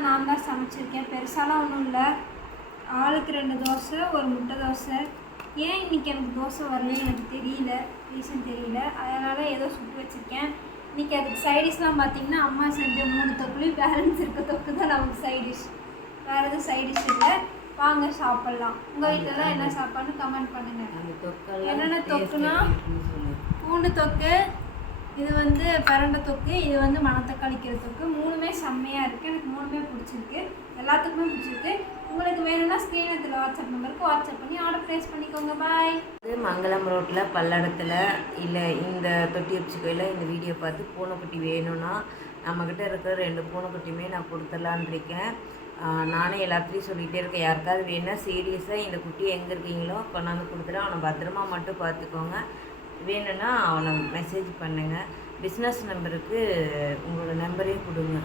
எல்லாம் நான் தான் சமைச்சிருக்கேன். பெருசாலாம் ஒன்றும் இல்லை. ஆளுக்கு 2 தோசை, ஒரு முட்டை தோசை. ஏன் இன்றைக்கி எனக்கு தோசை வரலன்னு எனக்கு தெரியல, ரீசன் தெரியல. அதனால் ஏதோ சுட்டு வச்சுருக்கேன். இன்றைக்கி அதுக்கு சைடிஷ்லாம் பார்த்திங்கன்னா அம்மா செஞ்ச 3 தொக்குலையும் பேலன்ஸ் இருக்க தொக்கு தான் நமக்கு சைடிஷ். வேறு எதுவும் சைடிஷ் இல்லை. வாங்க சாப்பிட்லாம். உங்கள் வீட்டிலலாம் என்ன சாப்பாடுன்னு கமெண்ட் பண்ணுங்கள். என்னென்ன தொக்குனா பூண்டு தொக்கு, இது வந்து பரண்டை தொக்கு, இது வந்து மணத்தக்காளிக்கிற தொக்கு. 3மே செம்மையாக இருக்குது. எனக்கு 3மே பிடிச்சிருக்கு. எல்லாத்துக்குமே பிடிச்சிருக்கு. உங்களுக்கு வேணும்னா ஸ்க்ரீனத்தில் வாட்ஸ்அப் நம்பருக்கு வாட்ஸ்அப் பண்ணி ஆர்டர் ப்ளேஸ் பண்ணிக்கோங்க. பாய். மங்களம் ரோட்டில் பல்லடத்தில் இல்லை இந்த தொட்டியப்சி கோயிலில் இந்த வீடியோ பார்த்து பூனைக்குட்டி வேணும்னா நம்மக்கிட்ட இருக்கிற 2 பூனைக்குட்டியுமே நான் கொடுத்துடலான் இருக்கேன். நானே எல்லாத்தையும் சொல்லிகிட்டே இருக்கேன். யாருக்காவது வேணுன்னா சீரியஸாக இந்த குட்டி எங்கே இருக்கீங்களோ கொண்டாந்து கொடுத்துட்டு அவனை பத்திரமா மட்டும் பார்த்துக்கோங்க. வேணும்னா அவனை மெசேஜ் பண்ணுங்கள். பிஸ்னஸ் நம்பருக்கு உங்களோட நம்பரே கொடுங்க.